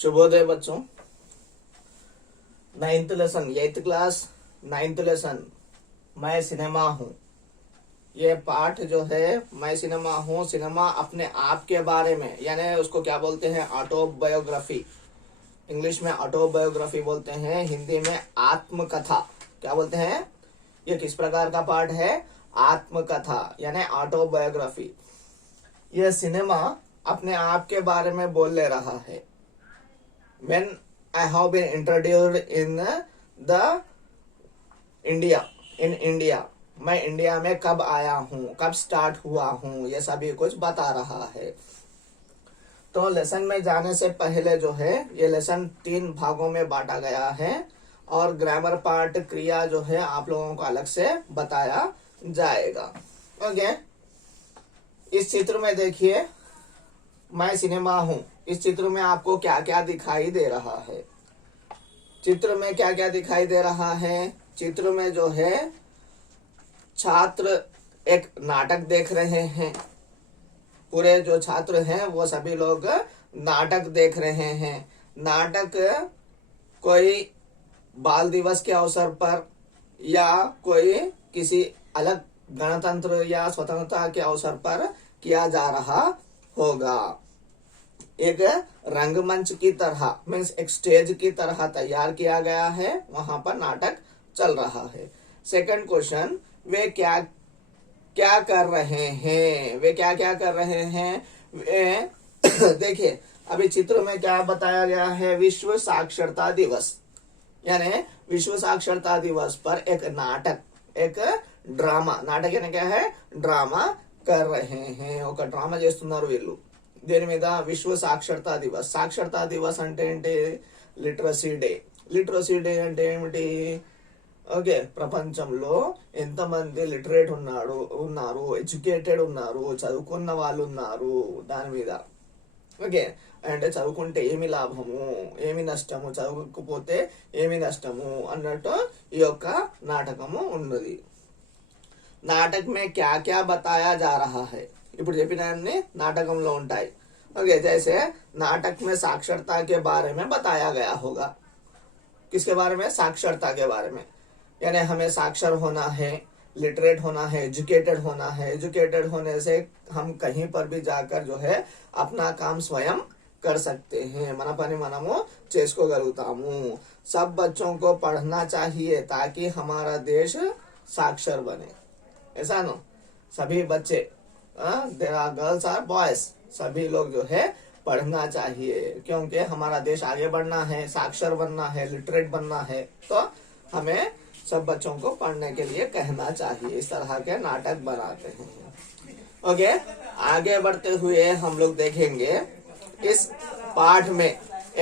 शुभोदय बच्चों। 9th lesson 8th class 9th lesson मैं cinema हूँ। ये पाठ जो है मैं सिनेमा हूँ, सिनेमा अपने आप के बारे में, यानी उसको क्या बोलते हैं, ऑटोबायोग्राफी। इंग्लिश में ऑटोबायोग्राफी बोलते हैं, हिंदी में आत्मकथा क्या बोलते हैं। ये किस प्रकार का पाठ है, आत्मकथा यानी ऑटोबायोग्राफी। यह सिनेमा अपने आप के बारे में बोल ले रहा है। When I have been introduced in the India, मैं इंडिया में कब आया हूँ, कब स्टार्ट हुआ हूँ, ये सभी कुछ बता रहा है। तो लेसन में जाने से पहले जो है ये लेसन 3 भागों में बांटा गया है और ग्रामर पार्ट क्रिया जो है आप लोगों को अलग से बताया जाएगा। ओके, इस चित्र में देखिए मैं सिनेमा हूँ। इस चित्र में आपको क्या क्या दिखाई दे रहा है, चित्र में क्या क्या दिखाई दे रहा है। चित्र में जो है छात्र एक नाटक देख रहे हैं। पूरे जो छात्र हैं वो सभी लोग नाटक देख रहे हैं। नाटक कोई बाल दिवस के अवसर पर या कोई किसी अलग गणतंत्र या स्वतंत्रता के अवसर पर किया जा रहा होगा। एक रंगमंच की तरह मीन्स एक स्टेज की तरह तैयार किया गया है, वहां पर नाटक चल रहा है। सेकंड क्वेश्चन, वे क्या क्या कर रहे हैं, वे क्या क्या कर रहे हैं। वे देखिए अभी चित्र में क्या बताया गया है, विश्व साक्षरता दिवस, यानी विश्व साक्षरता दिवस पर एक नाटक, एक ड्रामा, नाटक यानी क्या है, ड्रामा कर रहे हैं। ఒక డ్రామా చేస్తున్నారు వీళ్ళు దేని మీద, విశ్వ సాక్షరతా దివస్. సాక్షరతా దివస్ అంటే ఏంటి, లిటరసీ డే. లిటరసీ డే అంటే ఏమిటి, ఓకే, ప్రపంచంలో ఎంతమంది లిటరేట్ ఉన్నారు, ఎడ్యుకేటెడ్ ఉన్నారు, చదువుకున్న వాళ్ళు ఉన్నారు, దాని మీద. ఓకే, అంటే చదువుకుంటే ఏమి లాభము, ఏమి నష్టము, చదువుకోకపోతే ఏమి నష్టము అన్నట్టు ఈ యొక్క నాటకము ఉన్నది. నాటక్ మే క్యా క్యా బతాయా जा रहा है, ఇప్పుడు చెప్పిన అన్ని నాటకంలో ఉంటాయి. ओके, जैसे नाटक में साक्षरता के बारे में बताया गया होगा। किसके बारे में, साक्षरता के बारे में, यानी हमें साक्षर होना है, लिटरेट होना है, एजुकेटेड होना है। एजुकेटेड होने से हम कहीं पर भी जाकर जो है अपना काम स्वयं कर सकते हैं, మన పని మనము చేసుకోగలుగుతాము। सब बच्चों को पढ़ना चाहिए ताकि हमारा देश साक्षर बने, ऐसा नो। सभी बच्चे, there are girls are boys, सभी लोग जो है पढ़ना चाहिए, क्योंकि हमारा देश आगे बढ़ना है, साक्षर बनना है, लिटरेट बनना है, तो हमें सब बच्चों को पढ़ने के लिए कहना चाहिए। इस तरह के नाटक बनाते हैं। ओके, आगे बढ़ते हुए हम लोग देखेंगे इस पाठ में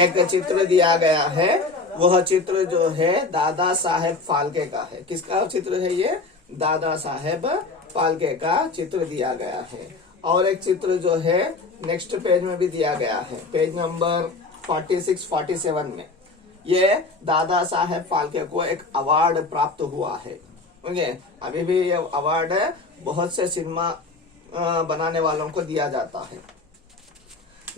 एक चित्र दिया गया है। वह चित्र जो है दादा साहेब फाल्के का है। किसका चित्र है ये, दादा साहेब फाल्के का चित्र दिया गया है। और एक चित्र जो है नेक्स्ट पेज में भी दिया गया है, पेज नंबर 46-47 में। ये दादा साहेब फाल्के को एक अवार्ड प्राप्त हुआ है। ओके, अभी भी ये अवार्ड बहुत से सिनेमा बनाने वालों को दिया जाता है।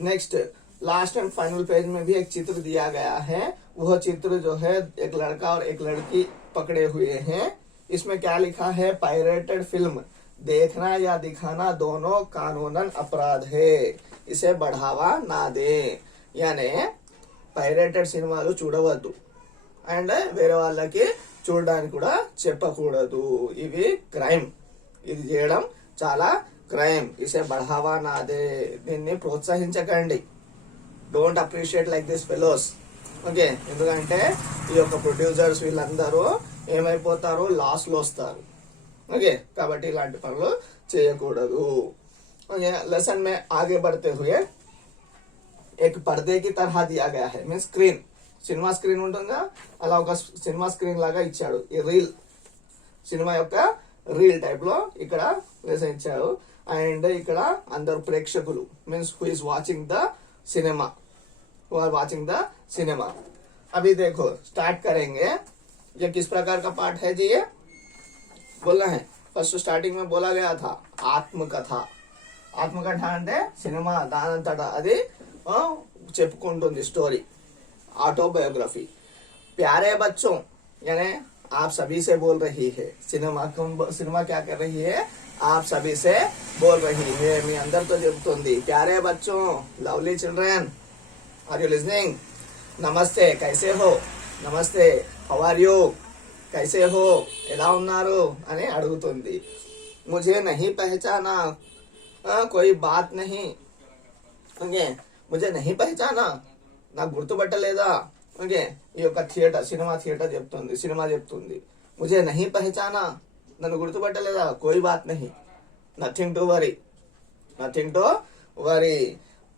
Next last and final page में भी एक चित्र दिया गया है। वह चित्र जो है एक लड़का और एक लड़की पकड़े हुए हैं। इसमें क्या लिखा है, पायरेटेड फिल्म देखना या दिखाना दोनों कानूनन अपराध है, इसे बढ़ावा ना दे। यानी పైరేటెడ్ సినిమాలు చూడవద్దు అండ్ వేరే వాళ్ళకి చూడడానికి కూడా చెప్పకూడదు, ఇవి క్రైమ్, ఇది చేయడం చాలా క్రైమ్, ఇసే బఢావా నాదే, దీన్ని ప్రోత్సహించకండి. Don't appreciate like this fellows. Okay, ఎందుకంటే ఈ యొక్క ప్రొడ్యూసర్స్ వీళ్ళందరూ ఏమైపోతారు, లాస్ లో వస్తారు. ఓకే, కాబట్టి ఇలాంటి పనులు చేయకూడదు. ఓకే, लेसन में आगे बढ़ते हुए एक पर्दे की तरह दिया गया है, मीन स्क्रीन, సినిమా స్క్రీన్ ఉంటుందా అలా ఒక సినిమా స్క్రీన్ లాగా ఇచ్చాడు. ఈ రీల్, సినిమా యొక్క రీల్ టైప్ లో ఇక్కడ వేసి ఇచ్చాడు. అండ్ ఇక్కడ అందరు ప్రేక్షకులు means who is watching the cinema, who are watching the cinema. अभी देखो स्टार्ट करेंगे। ये किस प्रकार का पाठ है जी, ये बोलना है। फर्स्ट स्टार्टिंग में बोला गया था आत्मकथा. ఆత్మకథ అంటే సినిమా దానంతట అది చెప్పుకుంటుంది స్టోరీ, ऑटोबायोग्राफी। प्यारे बच्चों यानी आप सभी से बोल रही है। सिनेमा क्या कर रही है, आप सभी से बोल रही है। మీ అందరితో చెప్తుంది, प्यारे बच्चों, lovely children, are you listening, नमस्ते, कैसे हो, नमस्ते, हाउ आर यू, कैसे हो, ఎలా ఉన్నారు అని అడుగుతుంది। मुझे नहीं पहचाना, कोई बात नहीं, ఓకే, मुझे नहीं पहचाना, నాకు గుర్తుపట్టలేదా, ఓకే, ఈ యొక్క థియేటర్ సినిమా చెప్తుంది मुझे नहीं पहचाना, నన్ను గుర్తుపట్టలేదా, कोई बात नहीं, नथिंग टू वरी।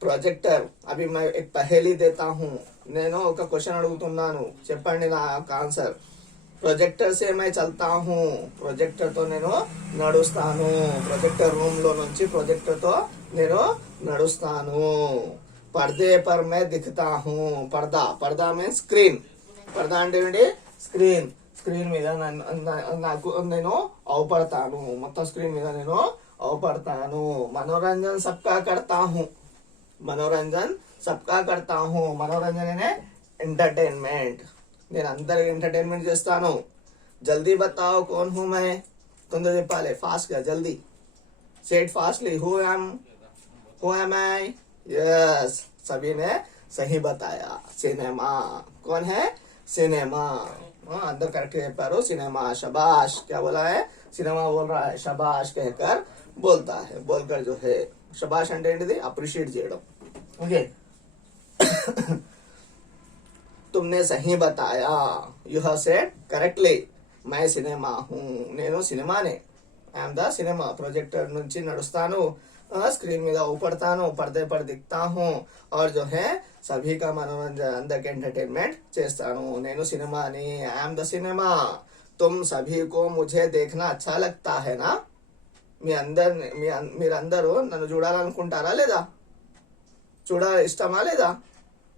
प्रोजेक्टर, अभी मैं एक पहेली देता हूँ, నేను ఒక క్వశ్చన్ అడుగుతున్నాను, చెప్పండి నా ఆన్సర్। ప్రొజెక్టర్ సే मैं चलता हूँ, ప్రొజెక్టర్ తో నేను నడుస్తాను, ప్రొజెక్టర్ రూమ్ లో నుంచి ప్రొజెక్టర్ తో నేను నడుస్తాను। पर्दे पर मैं दिखता हूँ, पर्दा మీన్స్ స్క్రీన్, पर्दा అంటే ఏంటి, స్క్రీన్ మీద నాకు నేను అవపడతాను, మొత్తం స్క్రీన్ మీద నేను అవపడతాను। मनोरंजन सबका करता हूँ, मनोरंजन అనే ఎంటర్టైన్మెంట్, నేను అందరికి ఎంటర్టైన్మెంట్ చేస్తాను। జల్దీ బతాओ कौन हूँ मैं, తొందర చెప్పాలి, ఫాస్ట్ గా, జల్దీ, set fastly, who am I, yes, सभी ने सही बताया, सिनेमा। कौन है, सिनेमा, अंदर करेक्ट చెప్పారు, सिनेमा, शबाश, क्या बोला है, सिनेमा बोल रहा है, शबाश कहकर बोलता है, बोलकर जो है, शबाश అంటే ఏంటిది, అప్రిషియేట్ చేయడం, ఓకే। तुमने सही बताया, यू हैव सेड करेक्टली, मैं सिनेमा हूँ, నేను సినిమానే, ఐఎమ్ ద సినిమా, ప్రొజెక్టర్ నుంచి నడుస్తాను, स्क्रीन మీద ऊपड़ताను, पर्दे पर दिखता हूँ, और जो है सभी का मनोरंजन, అందరికి ఎంటర్టైన్మెంట్ చేస్తాను, నేను సినిమాని, ఐఎమ్ ద సినిమా। तुम सभी को मुझे देखना अच्छा लगता है ना, మీరందరూ నన్ను చూడాలనుకుంటారా లేదా, ఇష్టమా లేదా,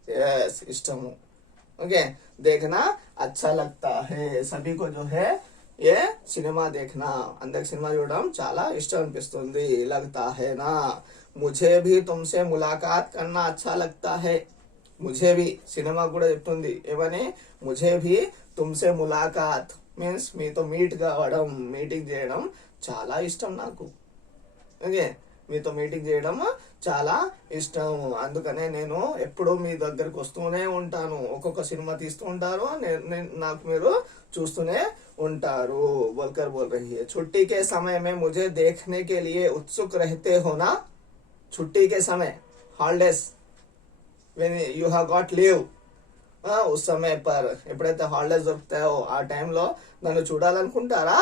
यस, ఇష్టము, ओके। देखना अच्छा लगता है, सभी को जो है ये सिनेमा देखना, అందరికి సినిమా చూడడం చాలా ఇష్టం అనిపిస్తుంది, लगता है ना। मुझे भी तुमसे मुलाकात करना अच्छा लगता है, मुझे भी, సినిమా కూడా చెప్తుంది ఏమని, मुझे भी तुमसे मुलाकात మీన్స్ మీతో మీట్ కావడం, మీటింగ్ చేయడం చాలా ఇష్టం నాకు, ఓకే, మీతో మీటింగ్ చేయడం చాలా ఇష్టం, అందుకనే నేను ఎప్పుడూ మీ దగ్గరికి వస్తూనే ఉంటాను, ఒక్కొక్క సినిమా తీస్తూ ఉంటారు, నాకు మీరు చూస్తూనే ఉంటారు। बोलकर बोल रही है, छुट्टी के समय में मुझे देखने के लिए उत्सुक रहते हो ना, छुट्टी के समय, holidays, when you have got leave, उस समय पर ఎప్పుడైతే హాలిడేస్ దొరుకుతాయో ఆ టైంలో నన్ను చూడాలనుకుంటారా,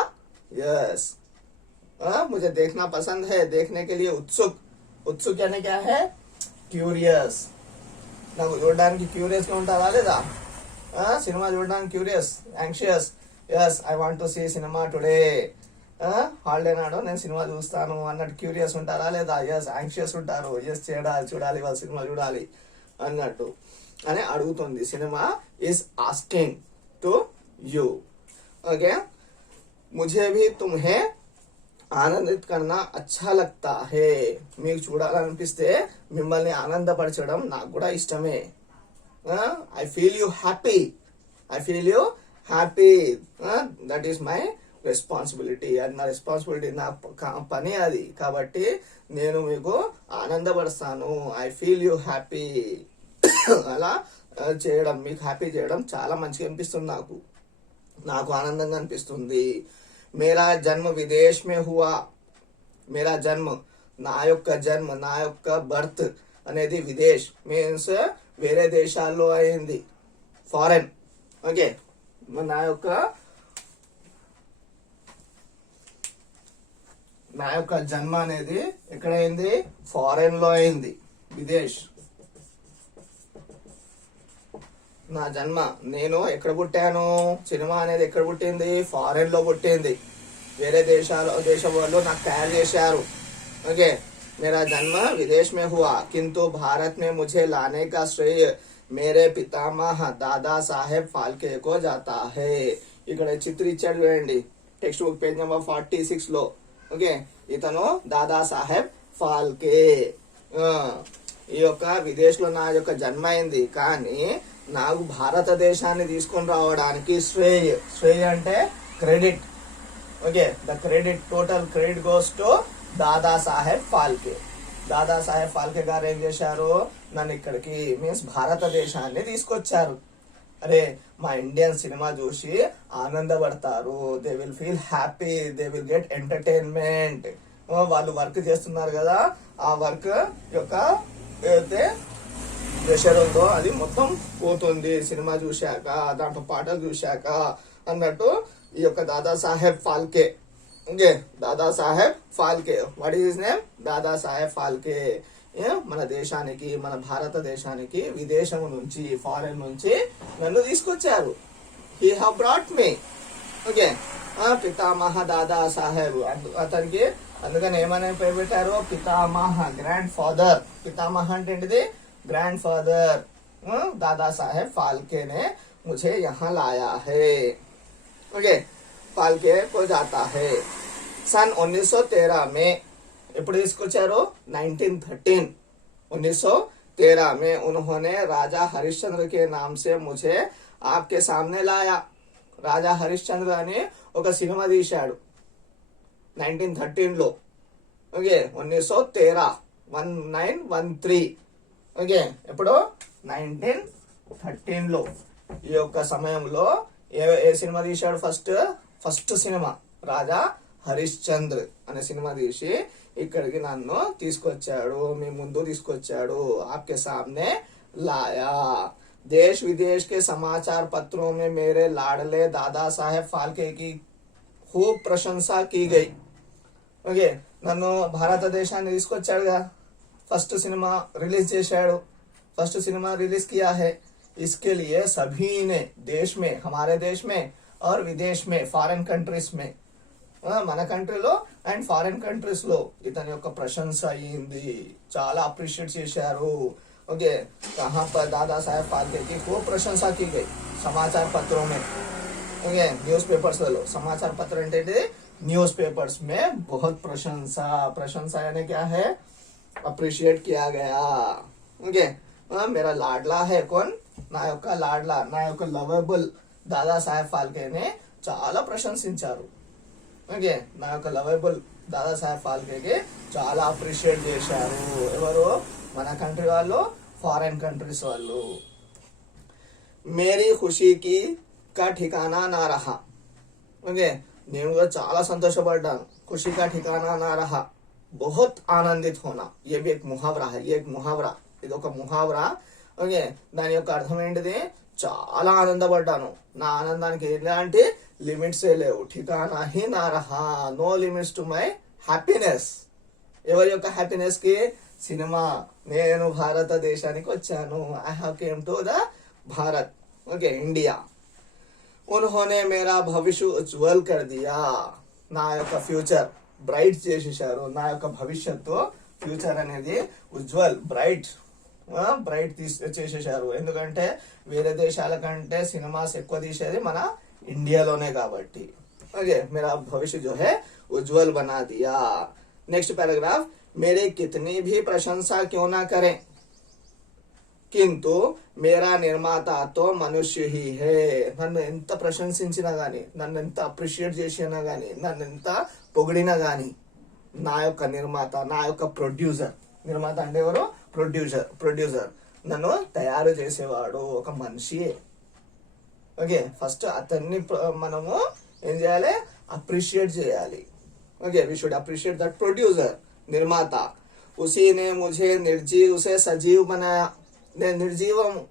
यस। मुझे देखना पसंद है, देखने के लिए उत्सुक यानी क्या है, క్యూరియస్, నాకు చూడడానికి క్యూరియస్ గా ఉంటారా లేదా, సినిమా చూడడానికి curious, anxious, yes, I want to see cinema today, holiday నాడు నేను సినిమా చూస్తాను అన్నట్టు క్యూరియస్ ఉంటారా లేదా, ఎస్, యాంగ్షియస్ ఉంటారు, ఎస్, చూడాలి వాళ్ళ సినిమా చూడాలి అన్నట్టు అని అడుగుతుంది। Cinema is asking to you, okay. मुझे भी तुम्हें ఆనందిత్ కన్నా అచ్చా లగ్తా హే, మీకు చూడాలనిపిస్తే మిమ్మల్ని ఆనందపరచడం నాకు కూడా ఇష్టమే, I feel you happy, that is my responsibility, అది నా రెస్పాన్సిబిలిటీ, నా పని అది, కాబట్టి నేను మీకు ఆనందపరుస్తాను, ఐ ఫీల్ యూ హ్యాపీ, అలా చేయడం, మీకు హ్యాపీ చేయడం చాలా మంచిగా అనిపిస్తుంది, నాకు ఆనందంగా అనిపిస్తుంది। मेरा जन्म विदेश में हुआ, मेरा जन्म, నా యొక్క బర్త్ అనేది విదేశ్ మీన్స్ వేరే దేశాల్లో అయింది, ఫారెన్, ఓకే। నా యొక్క జన్మ అనేది ఎక్కడైంది, ఫారెన్ లో అయింది, విదేశ్, నా జన్మ, నేను ఎక్కడ పుట్టాను, సినిమా అనేది ఎక్కడ పుట్టింది, ఫారెన్ లో పుట్టింది, వేరే దేశం వాళ్ళు నాకు తయారు చేశారు, ఓకే। मेरा जन्म विदेश में हुआ, किंतु भारत में मुझे लाने का श्रेय मेरे पितामह दादा साहेब फाल्के को जाता है। ఇక్కడ చిత్రం ఇచ్చాడు చూడండి, టెక్స్ట్ బుక్ పేజ్ నెంబర్ 46 లో, ఓకే। ఇతను దాదా సాహెబ్ ఫాల్కే, ఈ యొక్క విదేశంలో నా యొక్క జన్మ అయింది, కానీ నాకు భారతదేశాన్ని తీసుకొని రావడానికి శ్రేయ్ అంటే credit. Okay, the credit, total credit goes to Dadasaheb Phalke. Dadasaheb Phalke గారు ఏం చేశారు, నన్ను ఇక్కడికి మీన్స్ భారతదేశాన్ని తీసుకొచ్చారు. అరే మా ఇండియన్ సినిమా చూసి ఆనందపడతారు, they will feel happy, they will get entertainment. వాళ్ళు వర్క్ చేస్తున్నారు కదా, ఆ వర్క్ యొక్క ఏదైతే ప్రెషర్ ఉందో అది మొత్తం పోతుంది సినిమా చూశాక, దాంట్లో పాటలు చూశాక అన్నట్టు ఈ యొక్క Dadasaheb Phalke. Okay, Dadasaheb Phalke, what is his name, Dadasaheb Phalke. మన దేశానికి, మన భారతదేశానికి విదేశం నుంచి, ఫారెన్ నుంచి నన్ను తీసుకొచ్చారు. He have brought me. Okay, పితామహ దాదాసాహెబ్, అతనికి అందుకని ఏమని పేరు పెట్టారు, పితామహ, గ్రాండ్ ఫాదర్. పితామహ అంటే ఏంటిది, ग्रैंड फादर दादा साहेब फाल्के ने मुझे यहाँ लाया है. ओके, फाल्के को जाता है. सन 1913 में ఎప్పుడు తీసుకొచ్చారు, 1913, 1913 में उन्होंने राजा हरिश्चंद्र के नाम से मुझे आपके सामने लाया. రాజా హరిశ్చంద్ర అని ఒక సినిమా తీశాడు 1913 లో. ఓకే, 1913, 1913. ఓకే, ఎప్పుడు 1913 లో ఈ యొక్క సమయంలో ఏ సినిమా తీశాడు, ఫస్ట్ సినిమా రాజా హరిశ్చంద్ర అనే సినిమా తీసి ఇక్కడికి నన్ను తీసుకొచ్చాడు, మీ ముందు తీసుకొచ్చాడు. आपके सामने लाया. देश विदेश के समाचार पत्रों में मेरे लाडले दादा साहेब फाल्के की खूब प्रशंसा की गई. ఓకే, నన్ను భారతదేశాన్ని తీసుకొచ్చాడుగా, फर्स्ट सिनेमा रिलीज చేశాడు, फर्स्ट सिनेमा रिलीज किया है. इसके लिए सभी ने देश में, हमारे देश में और विदेश में, फॉरेन कंट्रीज में, మన కంట్రీలో అండ్ ఫారెన్ కంట్రీస్ లో ఇతని యొక్క ప్రశంస అయ్యింది, చాలా అప్రిషియేట్ చేశారు. ఓకే, कहाँ पर दादा साहेब फाल्के की खूब प्रशंसा की गई. समाचार पत्रों में, ओके, न्यूज पेपर्स लो, समाचार पत्र అంటే न्यूज पेपर्स में बहुत प्रशंसा यानी क्या है, अप्रिशिएट किया गया. ओके, मेरा लाडला है कौन, నా యొక్క లాడ్లా, నా యొక్క లవబుల్ దాదా సాహెబ్ ఫాల్కే నే చాలా ప్రశంసించారు. ఓకే, నా యొక్క లవబుల్ దాదా సాహెబ్ ఫాల్కేకి చాలా అప్రిషియేట్ చేశారు. ఎవరు, మన కంట్రీ వాళ్ళు, ఫారెన్ కంట్రీస్ వాళ్ళు. మేరీ ఖుషీకి కా ठिकाना ना रहा. ఓకే, నేను కూడా చాలా సంతోషపడ్డాను. ఖుషీ కా ठिकाना ना रहा, बहुत आनंदित होना. ये भी एक मुहावरा है, ये एक मुहावरा, ఇది ఒక ముహావరా. ఓకే, దాని యొక్క అర్థం ఏంటిది, చాలా ఆనందపడ్డాను. నా ఆనందానికి ఎలాంటి లిమిట్స్ లేవు. ठिकाना ही ना रहा, no limits to my happiness. ఎవరి యొక్క హ్యాపీనెస్ కి, సినిమా, నేను భారతదేశానికి వచ్చాను. I have came to the Bharat. Okay, India. उन्होंने मेरा भविष्य उज्ज्वल कर दिया. నా యొక్క ఫ్యూచర్ బ్రైట్ చేసేసారు. నా యొక్క భవిష్యత్తు, ఫ్యూచర్ అనేది ఉజ్వల్, బ్రైట్ చేసేసారు. ఎందుకంటే వేరే దేశాల కంటే సినిమాస్ ఎక్కువ తీసేది మన ఇండియాలోనే కాబట్టి. ఓకే, मेरा भविष्य जो है उज्जवल बना दिया. नेक्स्ट पैराग्राफ, मेरे कितनी भी प्रशंसा क्यों ना करें, किंतु मेरा निर्माता तो मनुष्य ही है. నన్ను ఎంత ప్రశంసించినా గానీ, నన్ను ఎంత అప్రిషియేట్ చేసినా గానీ, నన్ను ఎంత పొగిడినా గానీ, నా యొక్క నిర్మాత, నా యొక్క ప్రొడ్యూసర్, నిర్మాత అంటే ఎవరు, ప్రొడ్యూసర్ నన్ను తయారు చేసేవాడు ఒక మనిషియే. ఓకే, ఫస్ట్ అతన్ని మనము ఏం చేయాలి, అప్రిషియేట్ చేయాలి. Okay, we should appreciate that producer, నిర్మాత. ఉసీ నే ముझे నిర్జీవ్ సే సజీవ్ బనాయా. నేను నిర్జీవము,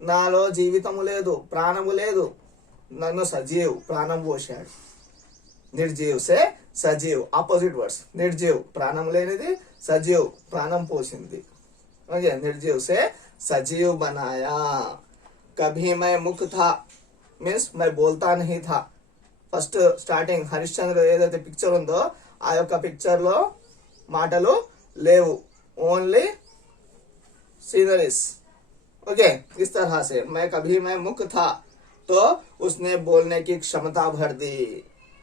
నాలో జీవితము లేదు, ప్రాణము లేదు, నన్ను సజీవ్, ప్రాణం పోశాడు. నిర్జీవ్ సే సజీవ్, ఆపోజిట్ వర్డ్స్. నిర్జీవ్ ప్రాణం లేనిది, సజీవ్ ప్రాణం పోసింది. ఓకే, నిర్జీవ్ సే సజీవ్ బనాయా. కభీ మై ముఖ్ థా, మీన్స్ మై బోల్తా నహీ థా. ఫస్ట్ స్టార్టింగ్ హరిశ్చంద్ర ఏదైతే పిక్చర్ ఉందో ఆ యొక్క పిక్చర్ లో మాటలు లేవు, ఓన్లీ सीनरीज. ओके, इस तरह से मैं मुख था तो उसने बोलने की क्षमता भर दी.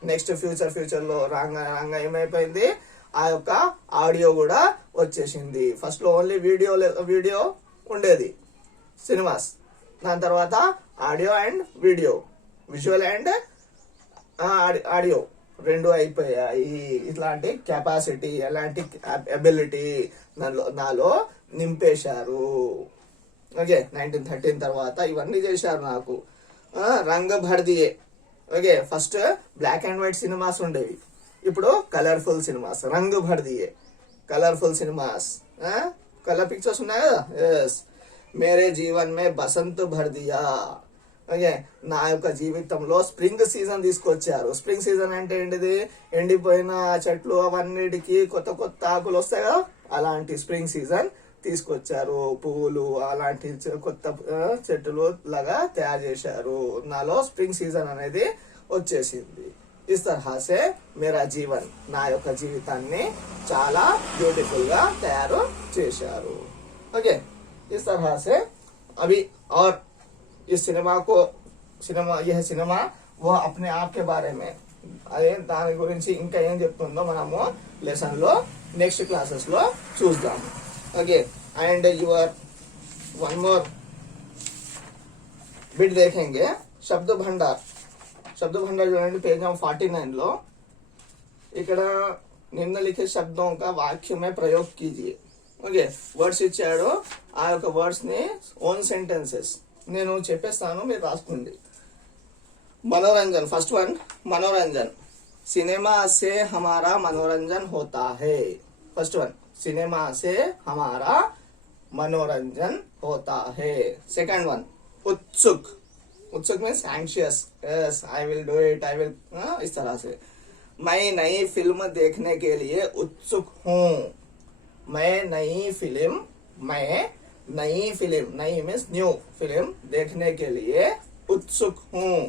నెక్స్ట్ ఫ్యూచర్ లో రాంగా ఏమైపోయింది, ఆ యొక్క ఆడియో కూడా వచ్చేసింది. ఫస్ట్ లో ఓన్లీ వీడియో ఉండేది సినిమాస్, దాని తర్వాత audio and video, visual and audio రెండు అయిపోయాయి. ఇట్లాంటి కెపాసిటీ, ఎలాంటి అబిలిటీ నాలో నింపేశారు. ఓకే, 1913 తర్వాత ఇవన్నీ చేశారు నాకు. రంగ భర్దియే. Okay, first black and white cinemas ఉండేవి, ఇప్పుడు కలర్ఫుల్ సినిమాస్. రంగు భర్దియే, కలర్ఫుల్ సినిమాస్, కలర్ పిక్చర్స్ ఉన్నాయి కదా. ఎస్, మేరే జీవన్ మే బసంత్ భర్దియా. ఓకే, నా యొక్క జీవితంలో స్ప్రింగ్ సీజన్ తీసుకొచ్చారు. స్ప్రింగ్ సీజన్ అంటే ఏంటిది? ఎండిపోయిన చెట్లు అవన్నిటికీ కొత్త కొత్త ఆకులు వస్తాయి కదా, అలాంటి స్ప్రింగ్ సీజన్ తీసుకొచ్చారు. పువ్వులు అలాంటి కొత్త చెట్లు లాగా తయారు చేశారు. నాలో స్ప్రింగ్ సీజన్ అనేది వచ్చేసింది. ఇస్ తరహాసే మేరా జీవన్, నా యొక్క జీవితాన్ని చాలా బ్యూటిఫుల్ గా తయారు చేశారు. ఓకే, इस तरह से अभी और इस यह సినిమా वो अपने आप के बारे में అదే దాని గురించి ఇంకా ఏం చెప్తుందో మనము లెసన్ లో నెక్స్ట్ క్లాసెస్ లో చూద్దాం. Okay, and your one more bit देखेंगे. శబ్ద భండార్ చూడండి, पेज नंबर 49 లో ఇక్కడ निम्नलिखित शब्दों का वाक्य में प्रयोग कीजिए. ఓకే, వర్డ్స్ ఇచ్చాడు, ఆ యొక్క వర్డ్స్ ని ఓన్ సెంటెన్సెస్ నేను చెప్పేస్తాను, మీరు రాసుకోండి. मनोरंजन, फर्स्ट वन मनोरंजन. सिनेमा से हमारा मनोरंजन होता है. फर्स्ट वन, सिनेमा से हमारा मनोरंजन होता है. सेकंड वन, उत्सुक. उत्सुक means anxious. Yes, I will do it, I will, इस तरह से. मैं नई फिल्म देखने के लिए उत्सुक हूँ. मैं नई फिल्म नई मीन्स न्यू फिल्म देखने के लिए उत्सुक हूँ.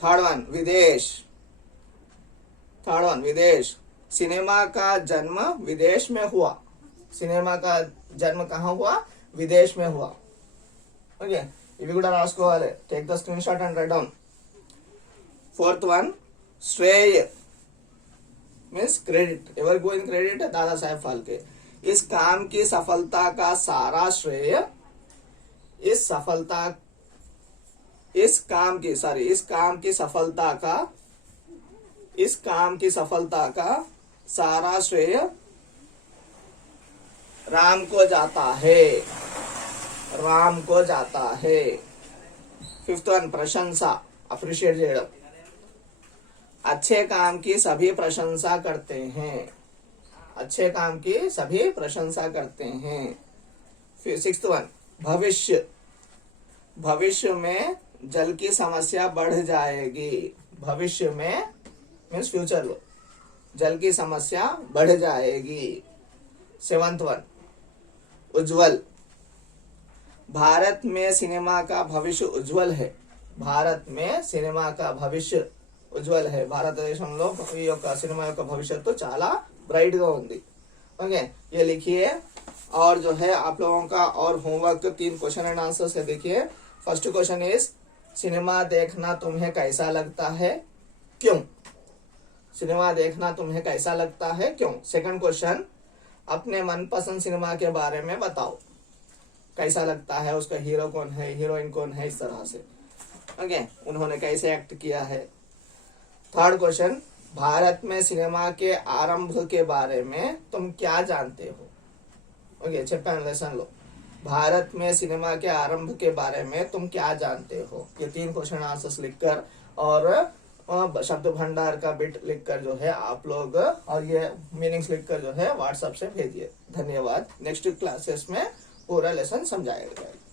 थर्ड वन, विदेश. सिनेमा का जन्म विदेश में हुआ. सिनेमा का जन्म कहाँ हुआ? विदेश में हुआ. ओके, ఇవి కూడా రాసుకోవాలి. Take the screen shot and right down. Fourth one, Shreya means credit. ఎవరికి పోయింది క్రెడిట్? దాదాసాహెబ్ फाल्के. इस काम की सफलता का सारा श्रेय इस काम की सफलता का सारा श्रेय राम को जाता है. फिफ्थ वन, प्रशंसा, अप्रिशिएट చేయడం. अच्छे काम की सभी प्रशंसा करते हैं. अच्छे काम की सभी प्रशंसा करते हैं. फिर सिक्स्थ वन, भविष्य में जल की समस्या बढ़ जाएगी. भविष्य में मीन्स फ्यूचर लो, जल की समस्या बढ़ जाएगी. सेवंथ वन, उज्जवल. भारत में सिनेमा का भविष्य उज्जवल है. भारत में सिनेमा का भविष्य उज्जवल है. భారతదేశంలో ఈ యొక్క సినిమా యొక్క భవిష్యత్తు చాలా ब्राइट గా ఉంది. ओके, ये लिखिए. और जो है आप लोगों का और होमवर्क 3 क्वेश्चन एंड आंसर्स है. देखिए, फर्स्ट क्वेश्चन इज सिनेमा देखना तुम्हें कैसा लगता है, क्यों? सिनेमा देखना तुम्हें कैसा लगता है, क्यों? सेकंड क्वेश्चन, अपने मनपसंद सिनेमा के बारे में बताओ. कैसा लगता है, उसका हीरो कौन है, हीरोइन कौन है, इस तरह से. ओके, उन्होंने कैसे एक्ट किया है. थर्ड क्वेश्चन, भारत में सिनेमा के आरंभ के बारे में तुम क्या जानते हो. ओके, చెప్పాను లెసన్ లో भारत में सिनेमा के आरंभ के बारे में तुम क्या जानते हो. ये 3 क्वेश्चन आंसर्स लिखकर और शब्द भंडार का बिट लिखकर जो है आप लोग और ये मीनिंग्स लिखकर जो है व्हाट्सएप से भेजिए. धन्यवाद. नेक्स्ट क्लासेस में पूरा लेसन समझाया जाएगा.